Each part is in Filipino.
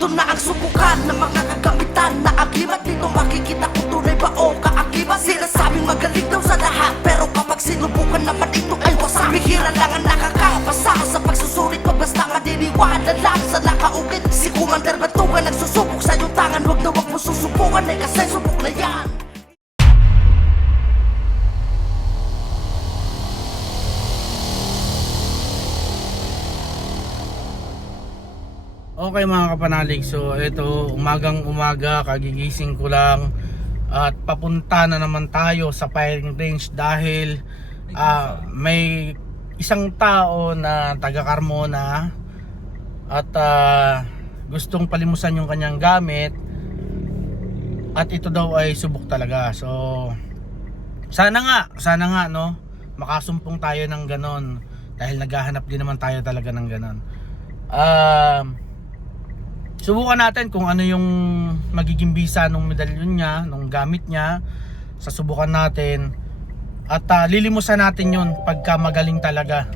Ito na ang subukan ng mga kagamitan na aglimat Dito makikita kung tunay ba o kaakibat Sinasabing magaling daw sa lahat Pero kapag sinubukan naman ito ay wasak. Bihira lang ang nakakapasa sa pagsusulit Pag basta madiniwala lang sa nakaukit Si Commander Batugan nagsusubok sa iyong tangan Huwag na huwag mo susubukan eh kasi subok na yan Okay mga kapanalig, so ito umagang umaga kagigising ko lang. At papunta na naman tayo sa firing range dahil ah, may isang tao na taga Carmona at ah, gustong palimusan yung kanyang gamit. At ito daw ay subok talaga. So sana nga, sana nga no, makasumpong tayo ng ganon. Dahil naghahanap din naman tayo talaga ng ganon. Um, subukan natin kung ano yung magiging bisa nung medalyon niya, nung gamit niya. Sasubukan natin. At ah, lilimusan natin yun pagka magaling talaga.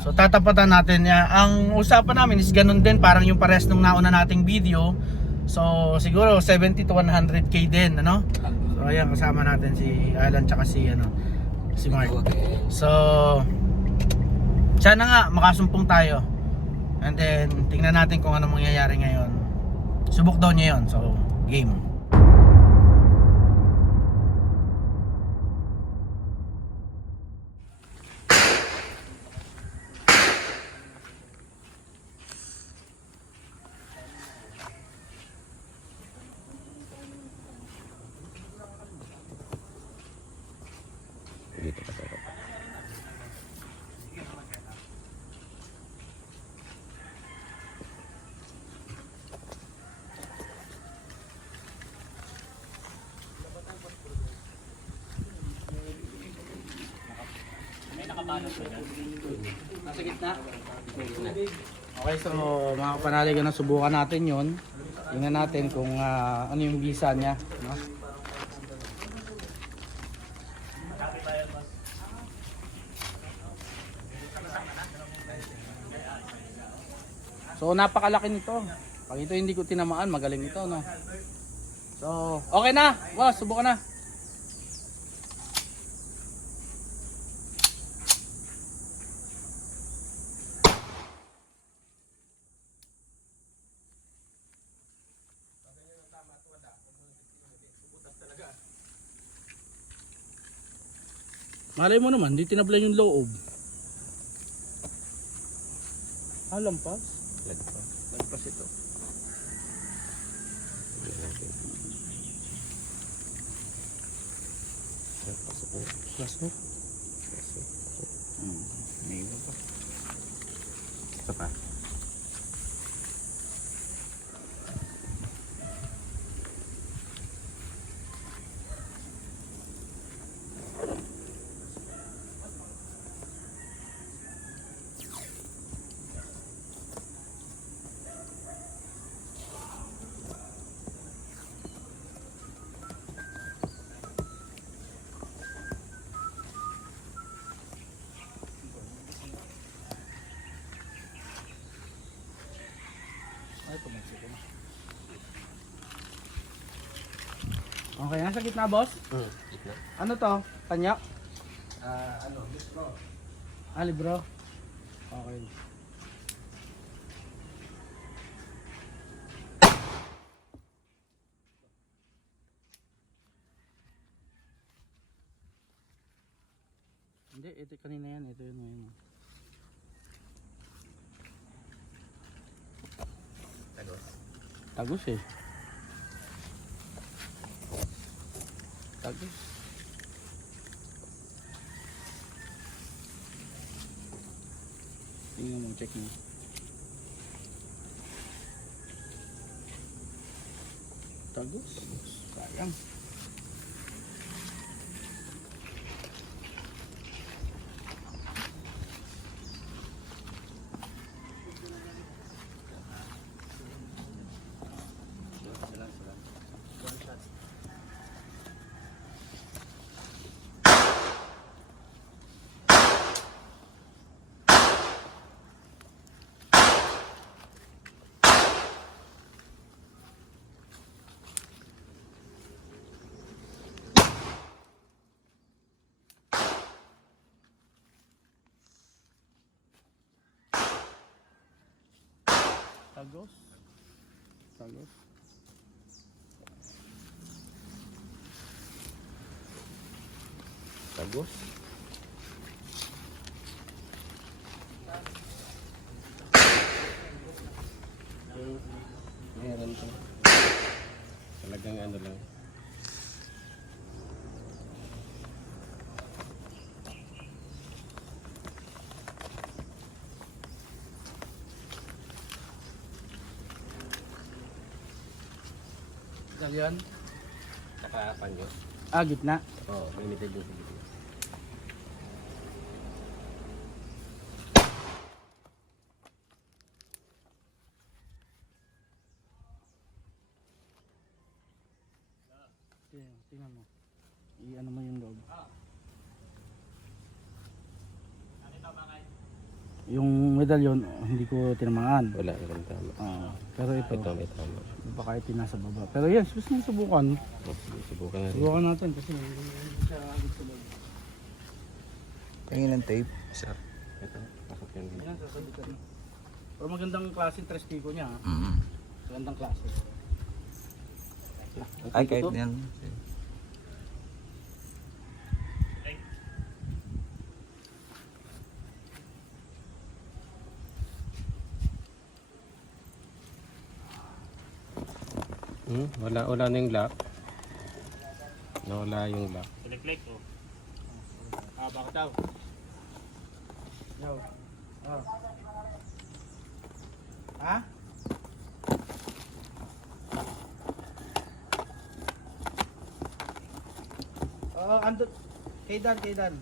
So tatapatan natin niya. Ang usapan namin is ganun din, parang yung pares nung nauna nating video. So siguro 70 to 100k din, ano? So ayan, kasama natin si Alan tsaka si ano, si Mark. So sana nga makasumpong tayo. And then tingnan natin kung ano mangyayari ngayon. Subok daw niya 'yon. So game. So mga kapanalig, ano, subukan natin 'yon. Tingnan natin kung ah, ano yung visa niya, no? So napakalaki nito. Pag ito hindi ko tinamaan, magaling ito, no? So, okay na. Boss, subukan na. Malay mo naman, hindi tinablan yung loob. Ah, lampas? Lagpas. Lagpas ito. Pasok. Hmm, may iba pa. Ito pa. Ay, pumansik ko na. Okay, nasa gitna boss? Hmm, gitna. Ano to? Kanya? Ah, ano, bro. Ah, libro? Okay. Hindi, ito kanina yan. Ito yun ngayon. Tagos. Tagus eh. Tagus. Tingnan mo, check mo. Tagus. Sayang. Tagos. Tagos. Tagos. Meron to. Talagang ano lang. Galyan. Saka panyo. Ah, gitna. Oo, oh, middle yung Pilipinas. Tingnan, tingnan mo. I-ano mo yung loob. Yung medalyon, hindi ko tinamaan. Wala, walang tama. Ah, pero ito, Ito, may tama. baka ito nasa baba. Pero yan, gusto mo subukan. Oh, sige, subukan natin. Subukan natin kasi hindi hindi siya agad sa loob. Tingin ng tape. Sir. Ito, pasok yan. Yan, sasabitan. Pero magandang klase, tres tiko niya. ah. Magandang klase. Ay, kahit yan. Hmm, wala, wala na yung lock. Nawala yung lock. Click-click, oh. Ah, bakit daw? Yo. Oh. Ha? Oo, oh, andun. Kay Dan, kay Dan.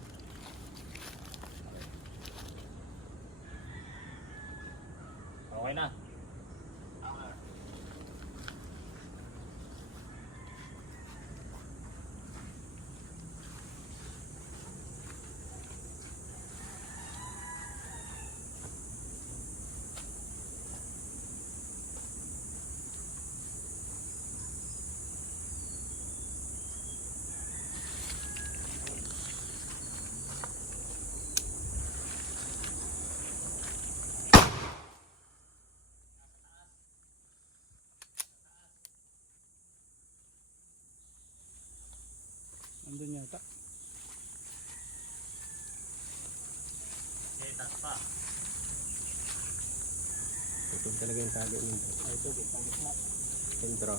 Okay na. Yata. Ito talaga yung tago nito. Ah, ito, di pa gitna. Sentro.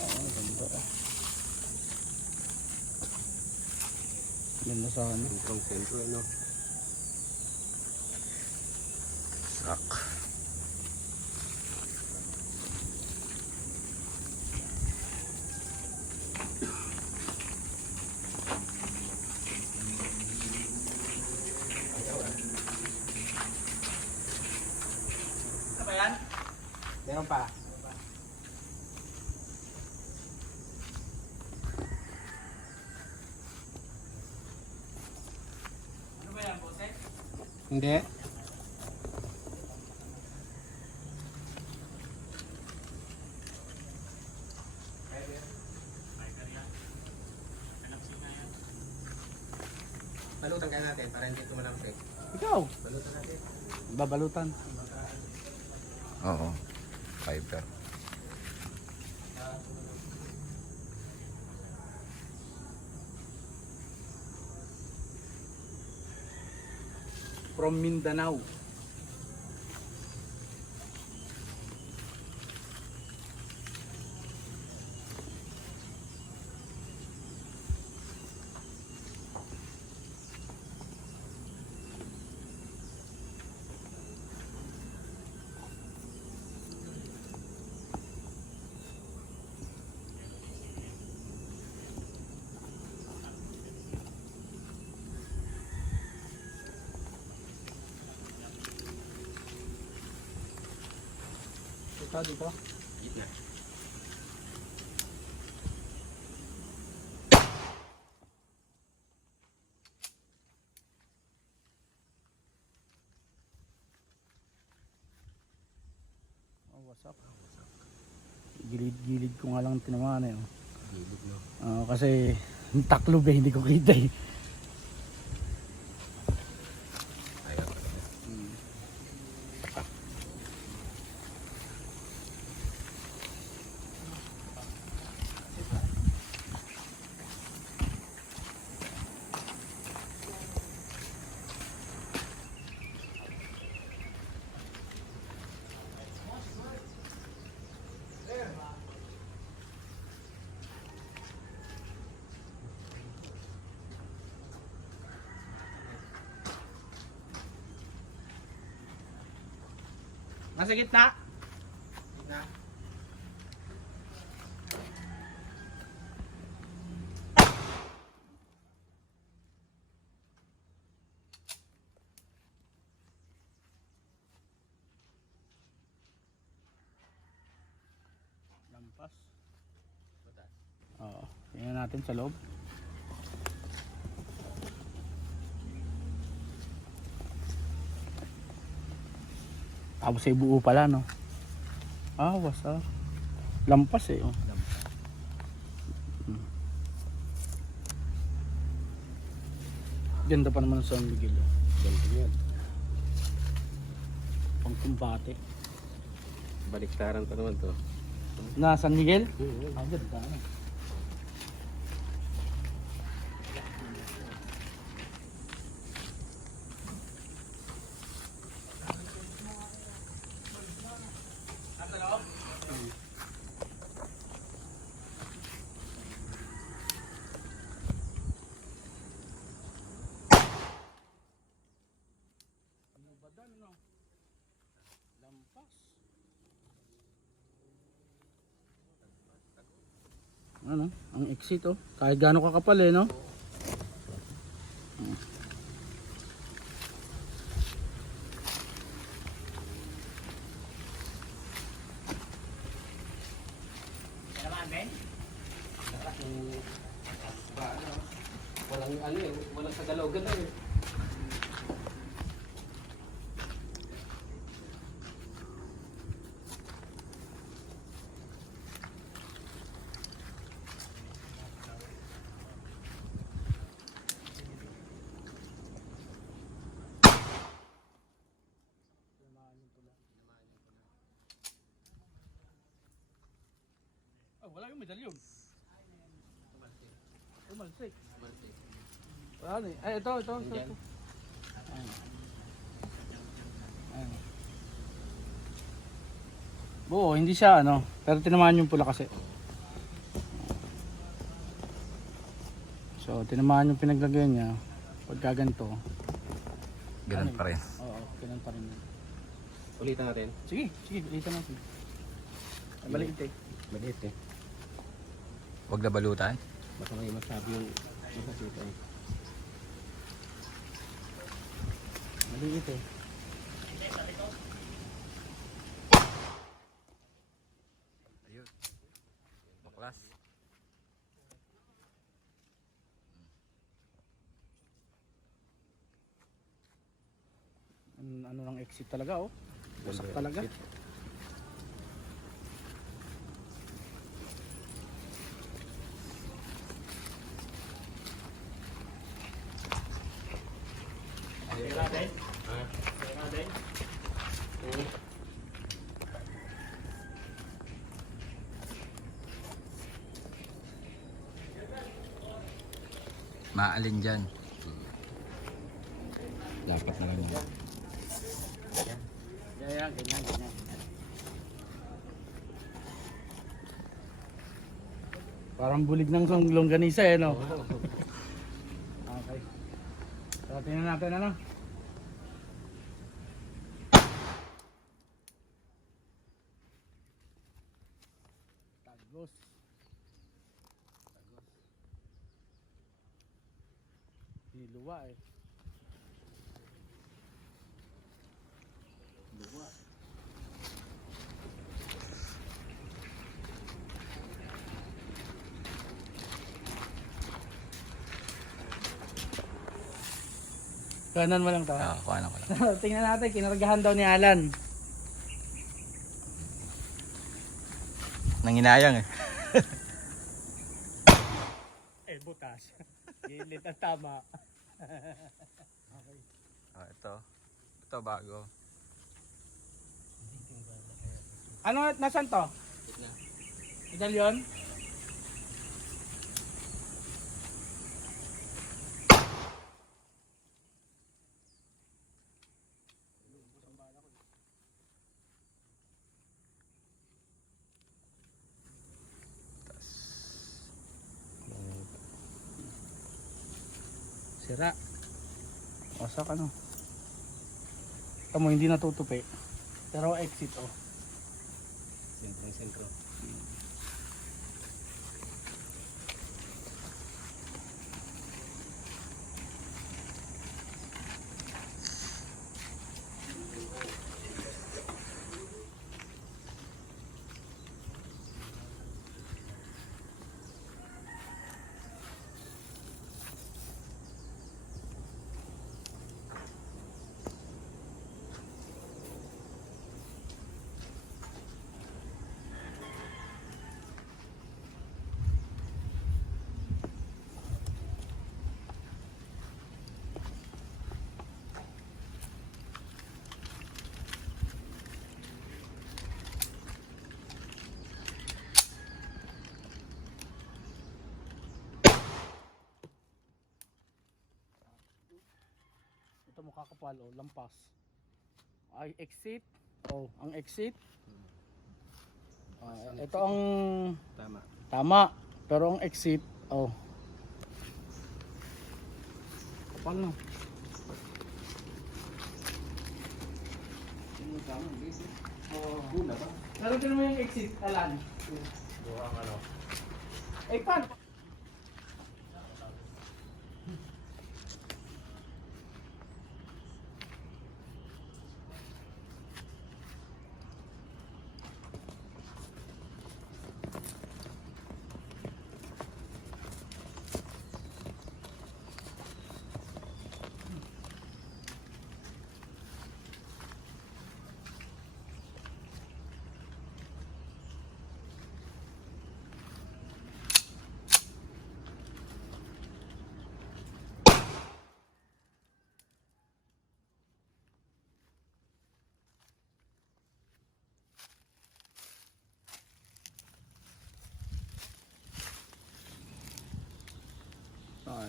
Oo, ganda. Ganda sa ano. Sentrong sentro, ano? Meron pa. Ano ba yan, bote? Hindi. Balutan kaya natin para hindi tumalamsik. Ikaw! Balutan natin. Babalutan. Oo. From Mindanao. Ito dito. Gitna. Oh, what's up? Gilid-gilid ko nga lang tinamaan eh. oh. Gilid, no? Ah, kasi taklob eh, hindi ko kita eh. Nasa gitna. Lampas. Oo. Tingnan natin sa loob. Tapos ay buo pala no. Ah, wasa. Lampas eh. Oh. Hmm. Ganda pa naman sa San Miguel. Oh. Ganito yan. Pang kumbate. Baliktaran pa naman to. Na San Miguel? Oo. Ah, ganda. ano. Ano? Ang exit oh. Kahit gaano kakapal eh no? Walang ano eh, walang sagalogan na eh. Oh, wala yung medalyon. Tumalsik. Wala na eh. Ay, ito, ito. ito, ito. Hindi siya ano. Pero tinamaan yung pula kasi. So, tinamaan yung pinaglagyan niya. Pagka ganito. Ganun pa rin. Oo, ganun pa rin. Ulitan natin. Sige, sige, ulitan natin. Ay, maliit eh. Maliit eh. Huwag na balutan. Baka may masabi yung masasita eh. Maliit eh. Ayun. Baklas. Ano, ano ng exit talaga oh. Wasak talaga. Maalin dyan. Dapat na lang yan. Yeah, ganyan, ganyan. Parang bulig ng longganisa eh, no? Okay. So, tingnan natin ano. Tagos. Tagos. Hiluwa eh. Luwa. Kanan mo lang to. Ah, kuha na ko lang. Tingnan natin, kinargahan daw ni Alan. Nanginayang eh. Eh, butas. Gilid ang tama. Ah, ito. Ito bago. Ano, nasan to? Medalyon? Sira. Wasak ano. Tamo hindi natutupi. Pero exit oh. Sentro, sentro. Ito mukha kapal oh, lampas. Ay exit. Oh, ang exit. Ah, ito ang Tama. tama, pero ang exit oh. Kapal no. Oh. Bula ba? Pero tignan mo yung exit, Alan. Buwang ano? Eh, paano?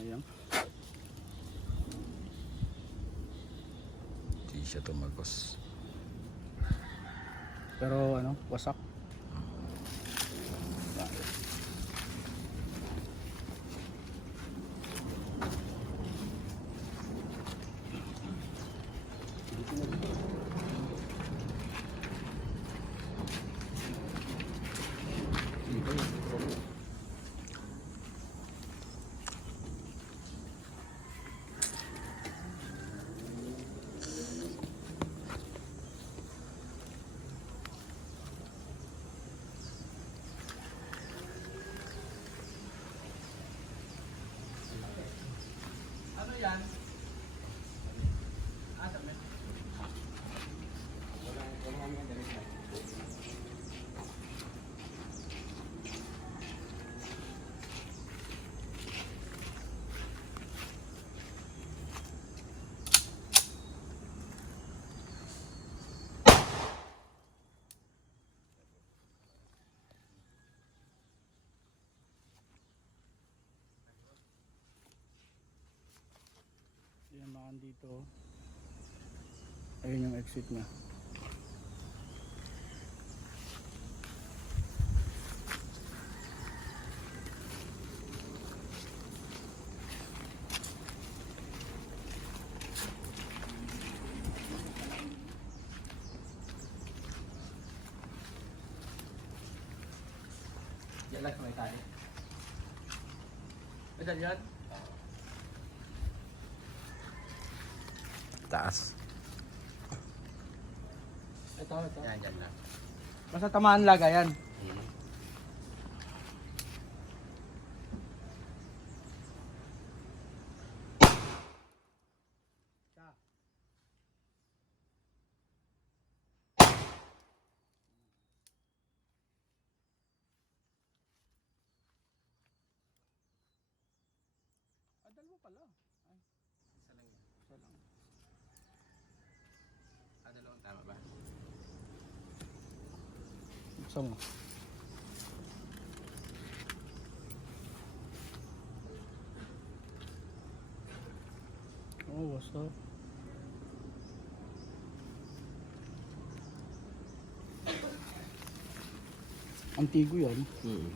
Sayang. Hindi siya tumagos. Pero ano, wasak. Ano yan? Ah, sabi. Mga dito. Ayun yung exit niya. Yan lang may tayo. Ayan yan. Taas. Ito, ito. Yan, yan lang. Basta tamaan laga yan. Ah, dalawa pala. Ay, Isa lang yan. isa lang. Ah, dalawang tama ba? Buksan mo. Oh, what's up? Antigo yan. Hmm.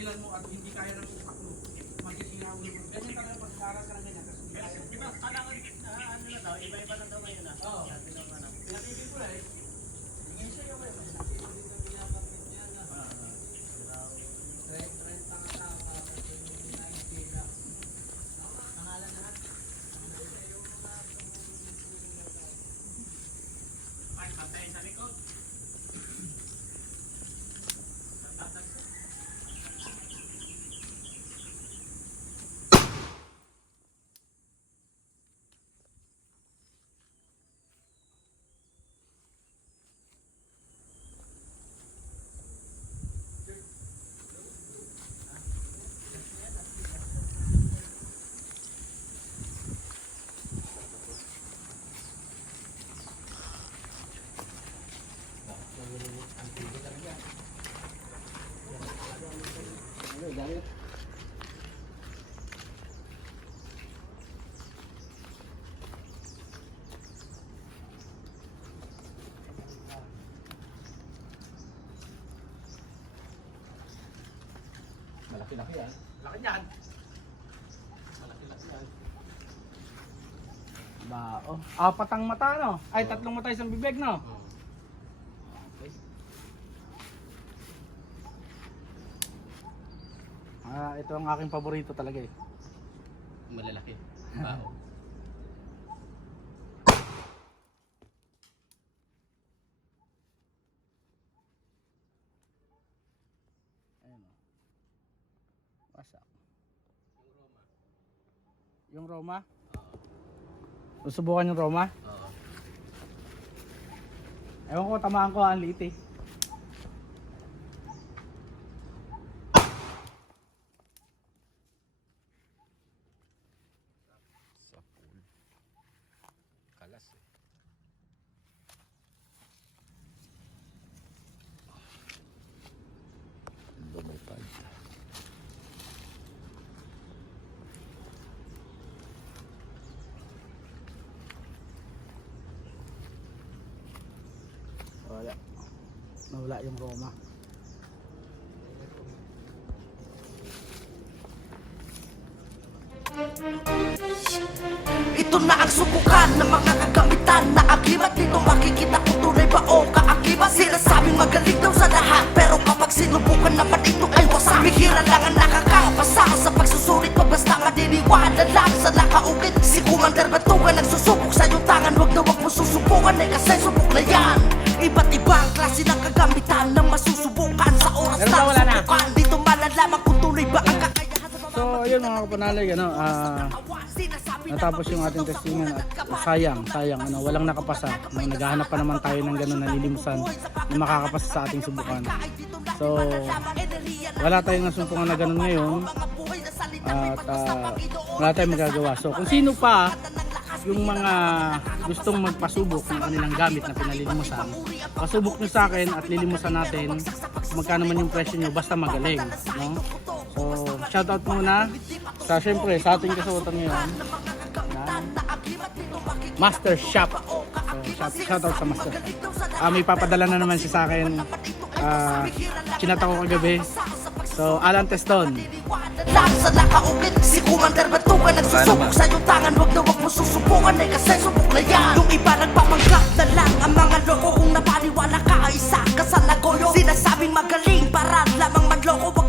pigilan mo at hindi kaya ng itakbo. Magiging ulo mo. Ganyan talaga pag para ka ng ganyan. Kasi hindi kaya. Di ba, kailangan na ano na daw, iba-iba na daw ngayon na. Oo. Sabi ng ano. Pinapigil ko na eh. Ngayon siya yung may Malaki-laki yan. Laki niyan. Malaki-laki yan. Ba, oh. Apat ang mata, no? Ay, tatlong mata isang bibig, no? Ah, ito ang aking paborito talaga eh. Malalaki. Bao. Ayun oh. Wasak. Yung Roma? Susubukan yung Roma? Oo. Ewan ko, tamaan ko ang liit eh. Sa pool. Kalas eh. Lumipad. Wala. Nawala yung Roma. Ito na ang subukan ng mga kagamitan na agimat Dito makikita kung tunay ba o kaakibat Sinasabing magaling daw sa lahat Pero kapag sinubukan naman ito ay wasak. Bihira lang ang nakakapasa Sa pagsusulit ko basta madiniwala lang Sa nakaukit Si Commander Batugan nagsusubok sa iyong tangan Huwag na huwag mo susubukan. Eh kasi subok na yan. Iba't ibang klase ng kagamitan Na masusubukan sa oras na. subukan. Dito malalaman kung tunay ba ang So, yun mga kapanalig, ano, ah, natapos yung ating testingan at sayang, sayang, ano, walang nakapasa. No, naghahanap pa naman tayo ng gano'n nalilimusan na makakapasa sa ating subukan. So, wala tayong nasumpungan na gano'n ngayon at ah, wala tayong magagawa. So, kung sino pa yung mga gustong magpasubok ng kanilang gamit na pinalilimusan, pasubok nyo sa akin at lilimusan natin magkano man yung presyo nyo basta magaling. No? So, shoutout muna. Sa syempre sa ating kasuotan ngayon. Master Shop. So, shout, shoutout sa Master. Uh, may papadala na naman siya sa akin. Ah, uh, chinata ko kagabi. So Alan Teston. Lahat sa nakaupit Si Commander Batukan Nagsusubok sa iyong tangan Huwag na huwag mo susubukan Ay kasi subok na yan Yung iba nagpamangkap na lang Ang mga loko Kung napaniwala ka isa ka sa nagoyo Sinasabing magaling Para lamang manloko